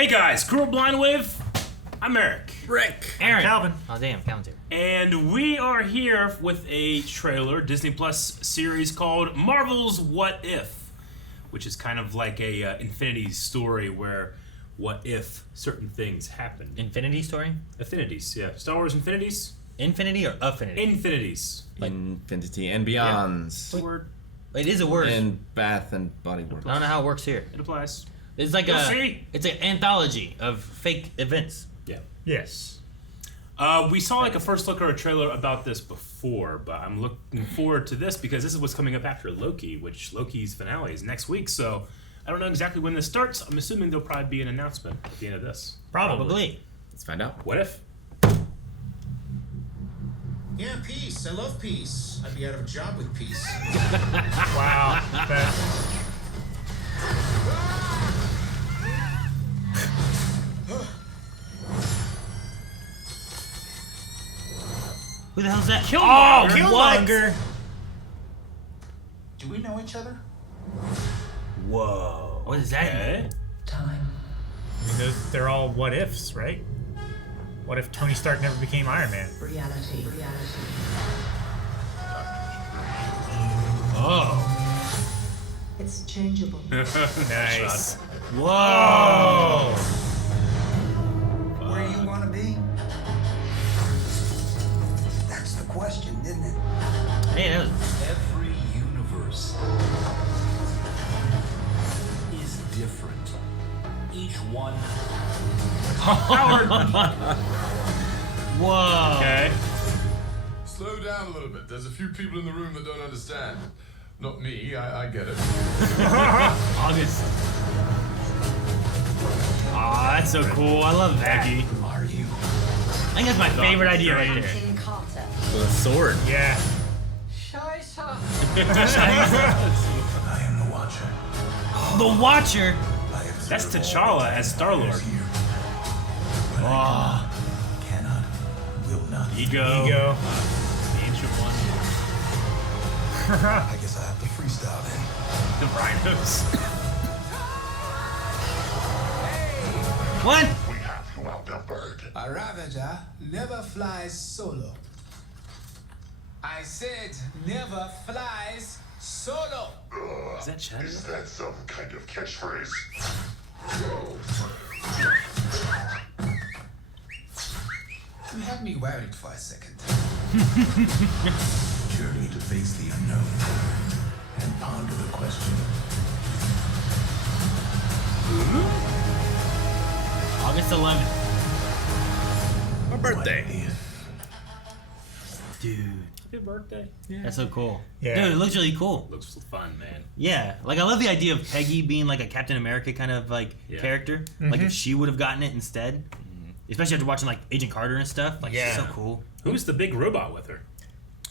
Hey guys, Cruel Blind Wave. I'm Eric. Rick. Aaron. Calvin. Oh, damn. Calvin's here. And we are here with a trailer, Disney Plus series called Marvel's What If, which is kind of like a Infinity story where what if certain things happen. Infinity story? Affinities, yeah. Star Wars Infinities? Infinity or affinity? Infinities. Infinity and Beyonds. It's a word. It is a word. And Bath and Body Works. I don't know how it works here. It applies. It's like You'll see. It's an anthology of fake events. Yeah. Yes. We saw like a first look or a trailer about this before, but I'm looking forward to this because this is what's coming up after Loki, which Loki's finale is next week. So I don't know exactly when this starts. I'm assuming there'll probably be an announcement at the end of this. Probably. Let's find out. What if? Yeah, peace. I love peace. I'd be out of a job with peace. Wow. Who the hell's that? Killmonger. Do we know each other? Whoa. What does that mean? Time. I mean, they're all what ifs, right? What if Tony Stark never became Iron Man? Reality. Oh. It's changeable. Nice. Whoa. Where you want to be? That's the question, isn't it? Hey, that was... Every universe is different. Each one. Whoa. Okay. Slow down a little bit. There's a few people in the room that don't understand. Not me, I get it. August. Aw, that's so cool. I love that. Maggie. Who are you? I think that's my favorite idea right there. King Carter. With a sword. Yeah. Scheisse. I am the Watcher. The Watcher. I observe That's all T'Challa that as Star-Lord. is here. But I cannot, will not. Ego. Ego. The ancient one. I guess I have to freestyle then. The rhinos. What? We have you outnumbered. A Ravager never flies solo. I said never flies solo. Is that Chad? Is that some kind of catchphrase? You had me worried for a second. Journey to face the unknown and ponder the question. August 11th. My birthday. What if? Dude. Happy birthday. That's so cool. Yeah. Dude, it looks really cool. Looks fun, man. Yeah. Like, I love the idea of Peggy being like a Captain America kind of like Yeah. character. Like, if she would have gotten it instead. Especially after watching like Agent Carter and stuff. Like, Yeah. she's so cool. Who's the big robot with her?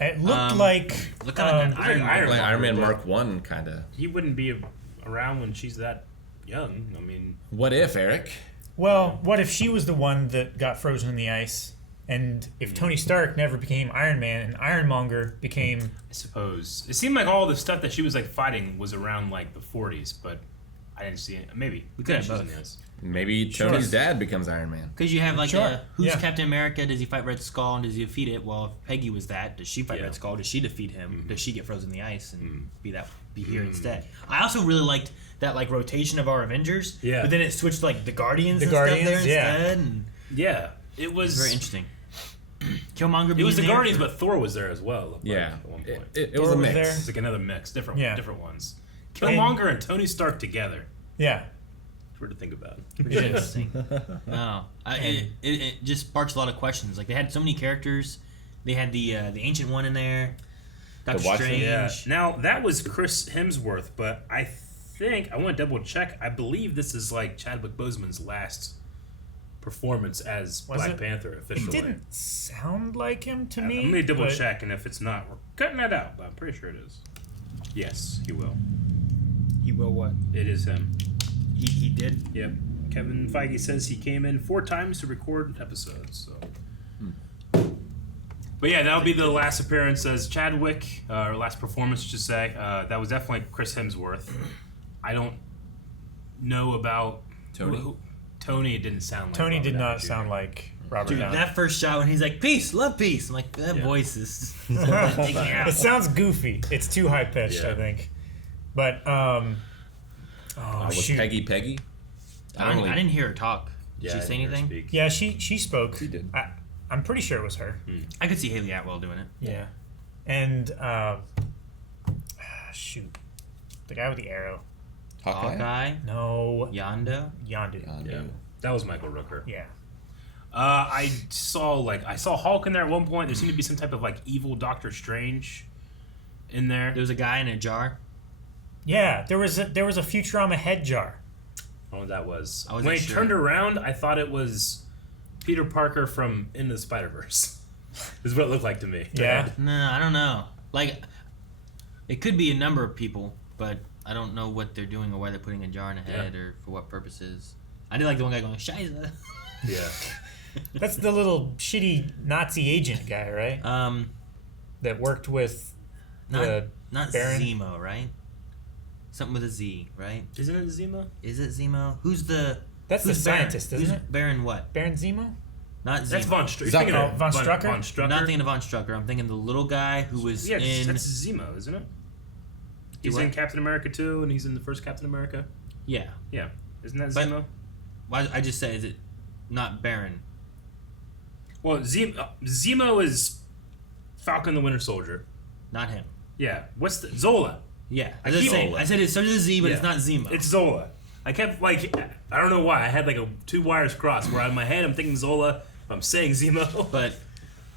It looked Um, like. Look kind of like an Iron Man. Iron Like Man. Iron Man Mark 1, kind of. He wouldn't be around when she's that young. I mean, What if, Eric? Well, what if she was the one that got frozen in the ice? And if Tony Stark never became Iron Man and Ironmonger became. I suppose it seemed like all the stuff that she was like fighting was around like the 40s, but I didn't see it. Maybe We could have She's in both. this. Maybe Sure. Tony's dad becomes Iron Man. Because you have like, Sure. who's Yeah. Captain America? Does he fight Red Skull and does he defeat it? Well, if Peggy was that, does she fight Yeah. Red Skull? Does she defeat him? Does she get frozen in the ice and be here Mm. instead? I also really liked that like rotation of our Avengers. Yeah. But then it switched to, like the Guardians The and stuff there Guardians, yeah. instead. And Yeah, it it was was very interesting. Killmonger It being was the there Guardians, for- but Thor was there as well. it looked like, Yeah. at one It, point. it was Thor a was mix. there. It's like another mix, different ones. Killmonger and Tony Stark together. Yeah. It's weird to think about. which is interesting. No, it just sparks a lot of questions. Like they had so many characters. They had the ancient one in there. Doctor Watcher? Strange. Yeah. Now that was Chris Hemsworth, but I think I want to double check. I believe this is like Chadwick Boseman's last performance as Was Black it? Panther It officially. didn't sound like him to me. I'm gonna double but- check, and if it's not, we're cutting that out. But I'm pretty sure it is. Yes, he will. He will what? It is him. He did. Yep. Kevin Feige says he came in 4 times to record episodes. So. But yeah, that'll be the last appearance as Chadwick, or last performance, I should say. That was definitely Chris Hemsworth. I don't know about Tony? Tony didn't sound like Tony Robert did Downey not Jr. sound like Robert Dude, Downey. that first shot when he's like, peace, love peace. I'm like, that Yeah. voice is taking me out. It sounds goofy. It's too high pitched, Yeah. I think. But Was shoot. Peggy? I didn't hear her talk. Did Yeah, she say I didn't hear her anything? speak. Yeah, she spoke. She did. I'm pretty sure it was her. I could see Haley Atwell doing it. Yeah. And shoot, the guy with the arrow. Hawkeye, No, Yondu. Yondu. Yeah, that was Michael Rooker. Yeah. I saw Hulk in there at one point. There seemed to be some type of like evil Doctor Strange in there. There was a guy in a jar. Yeah, there was a Futurama head jar. I don't know what that was. I wasn't When he sure. turned around, I thought it was Peter Parker from Into the Spider-Verse. Is what it looked like to me. Yeah. No, I don't know. Like, it could be a number of people, but I don't know what they're doing or why they're putting a jar in a head or for what purposes. I did like the one guy going, Scheiße. Yeah. That's the little shitty Nazi agent guy, right? That worked with the Not Baron. Zemo, right? Something with a Z, right? Isn't it Zemo? Is it Zemo? Who's the... That's the who's Baron? scientist, isn't Who's it? Baron what? Baron Zemo? Not Zemo. That's Von Strucker. Zucker. Von Strucker? Von Strucker. I'm not thinking of Von Strucker. I'm thinking the little guy who was Yeah, in... that's Zemo, isn't it? He's what? in Captain America 2, and he's in the first Captain America. Yeah. Yeah. Isn't that But- Zemo? Why I just said, is it not Baron? Well, Zemo is Falcon the Winter Soldier. Not him. Yeah. What's the... Zola. Yeah. I I, was keep- saying, I said it starts with a Z, but it's Yeah. not Zemo. It's Zola. I kept, like... I don't know why. I had, like, two wires crossed, where in my head I'm thinking Zola, I'm saying Zemo. But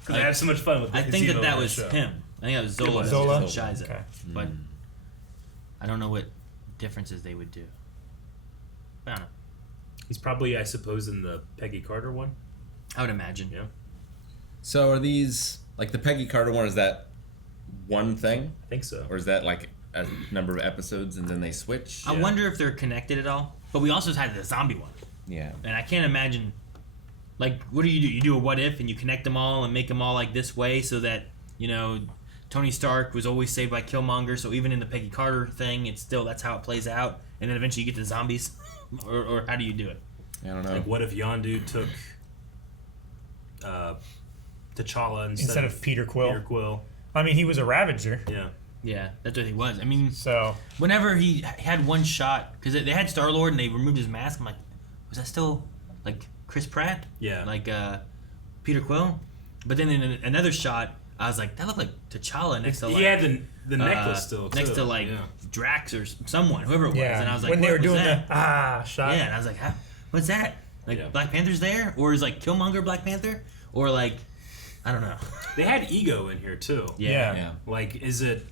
Because I have so much fun with I think Zemo that on the was show. him. I think that was Zola. Zola? Scheiße. Okay. But I don't know what differences they would do. I don't know. He's probably, I suppose, in the Peggy Carter one. I would imagine. Yeah. So are these like the Peggy Carter one? Is that one thing, I think so. or is that like a number of episodes and then they switch? I wonder if they're connected at all. But we also had the zombie one. Yeah. And I can't imagine, like, what do? You do a what if and you connect them all and make them all like this way so that, you know, Tony Stark was always saved by Killmonger, so even in the Peggy Carter thing, it's still, that's how it plays out. And then eventually you get the zombies. or how do you do it? I don't know. Like, what if Yondu took T'Challa Instead of Peter Quill. Peter Quill. I mean, he was a Ravager, Yeah. Yeah, that's what he was. I mean, so whenever he had one shot, because they had Star-Lord and they removed his mask, I'm like, was that still, like, Chris Pratt? Yeah. Like, Peter Quill? But then in another shot, I was like, that looked like T'Challa next to, like... He had the necklace still, too. Next to, like, Yeah. Drax or someone, whoever it was. yeah. And I was like, when they what were was doing that? the shot. Yeah, and I was like, huh? What's that? Like, Yeah. Black Panther's there? Or is, like, Killmonger Black Panther? Or, like, I don't know. They had Ego in here, too. Yeah. Yeah. Like, is it...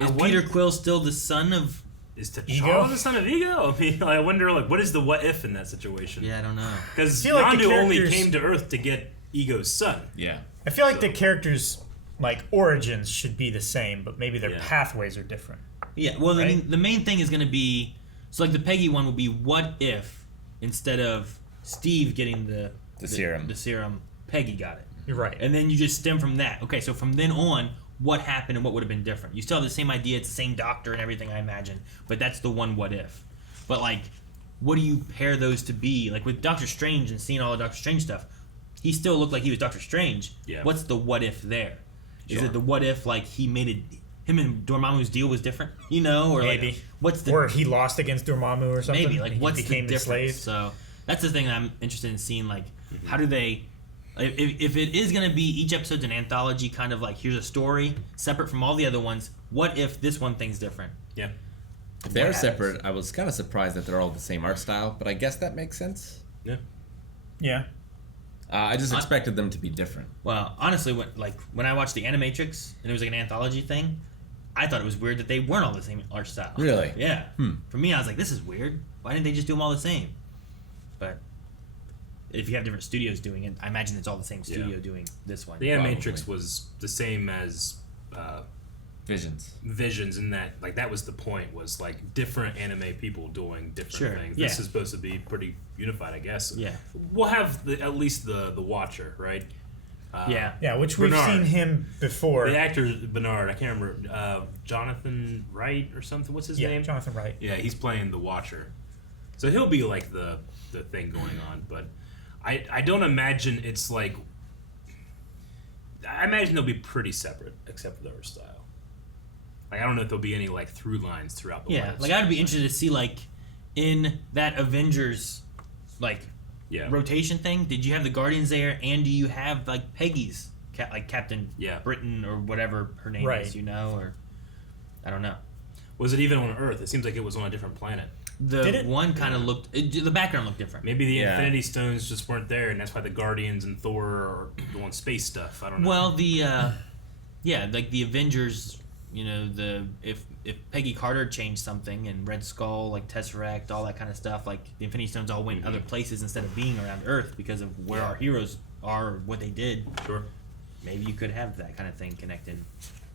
Is Peter Quill still the son of... Is T'Challa Ego? the son of Ego? I mean, I wonder, like, what is the what if in that situation? Yeah, I don't know. Because I feel like the Yondu only characters- came to Earth to get Ego's son. Yeah. I feel like the characters' like origins should be the same, but maybe their Yeah. pathways are different. Yeah, well, I Right? mean, the main thing is going to be... So, like, the Peggy one will be what if, instead of Steve getting the serum. The serum, Peggy got it. You're right. And then you just stem from that. Okay, so from then on, what happened and what would have been different? You still have the same idea, it's the same doctor and everything, I imagine, but that's the one what if. But, like, what do you pair those to be? Like, with Doctor Strange and seeing all the Doctor Strange stuff, he still looked like he was Doctor Strange. Yeah. What's the what if there? Is Sure. it the what if, like, he made it... Him and Dormammu's deal was different, you know, or Maybe. like what's the Or he lost against Dormammu or something. maybe like and he what's the became difference? slave. So that's the thing that I'm interested in seeing. Like, how do they? If it is going to be each episode's an anthology, kind of like here's a story separate from all the other ones. What if this one thing's different? Yeah. If they're What happens? separate, I was kind of surprised that they're all the same art style, but I guess that makes sense. Yeah. Yeah. I just expected them to be different. Well, honestly, when I watched the Animatrix and there was like an anthology thing, I thought it was weird that they weren't all the same art style. Really? Yeah. For me, I was like, this is weird. Why didn't they just do them all the same? But if you have different studios doing it, I imagine it's all the same studio Yeah. doing this one. The Animatrix Probably. was the same as Visions. Visions, in that, like, that was the point, was like different anime people doing different Sure, things. yeah. This is supposed to be pretty unified, I guess. Yeah. We'll have at least the Watcher, right? Yeah. Yeah, which we've Bernard. seen him before. The actor Bernard, I can't remember, Jonathan Wright or something. What's his Yeah, name? Jonathan Wright. Yeah, he's playing the Watcher. So he'll be like the thing going on, but I don't imagine it's like. I imagine they'll be pretty separate, except for their style. Like I don't know if there'll be any like through lines throughout the. Yeah, lives. like I'd be interested to see like in that Avengers like rotation thing. Did you have the Guardians there, and do you have like Peggy's like Captain Britain or whatever her name is? You know, or I don't know. Was it even on Earth? It seems like it was on a different planet. The one kind of looked. The background looked different. Maybe the Infinity Stones just weren't there, and that's why the Guardians and Thor are doing space stuff. I don't know. Well, like the Avengers. You know, if Peggy Carter changed something and Red Skull, like Tesseract, all that kind of stuff, like the Infinity Stones all went other places instead of being around Earth because of where our heroes are, or what they did. Sure. Maybe you could have that kind of thing connected.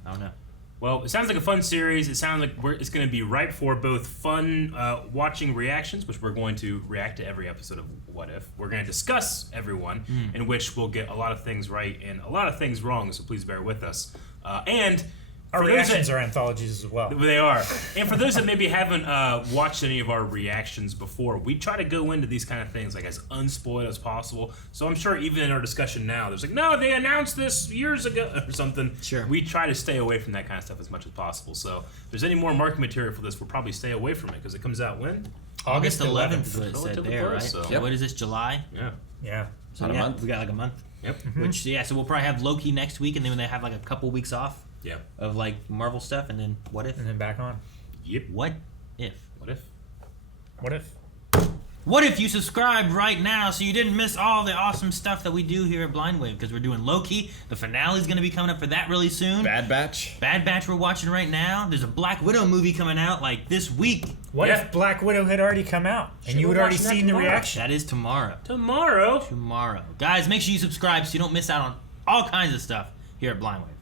I don't know. Well, it sounds like a fun series. It sounds like it's going to be ripe for both fun watching reactions, which we're going to react to every episode of What If. We're going to discuss everyone, in which we'll get a lot of things right and a lot of things wrong, so please bear with us. And our reactions are anthologies as well. They are. And for those that maybe haven't watched any of our reactions before, we try to go into these kind of things like as unspoiled as possible. So I'm sure even in our discussion now, there's like, no, they announced this years ago or something. Sure. We try to stay away from that kind of stuff as much as possible. So if there's any more marketing material for this, we'll probably stay away from it because it comes out when? August 11th is what it said Relatively there, close, right? so- So what is this, July? Yeah. So About a month. We got like a month. Yep. Which, so we'll probably have Loki next week, and then they have like a couple weeks off. Yeah. Of like Marvel stuff, and then What If? And then back on. Yep. What if? What if? What if? What if you subscribed right now so you didn't miss all the awesome stuff that we do here at Blind Wave? Because we're doing Loki. The finale is going to be coming up for that really soon. Bad Batch. Bad Batch we're watching right now. There's a Black Widow movie coming out like this week. What if Black Widow had already come out and you had already seen the reaction? That is tomorrow. Tomorrow. Guys, make sure you subscribe so you don't miss out on all kinds of stuff here at Blind Wave.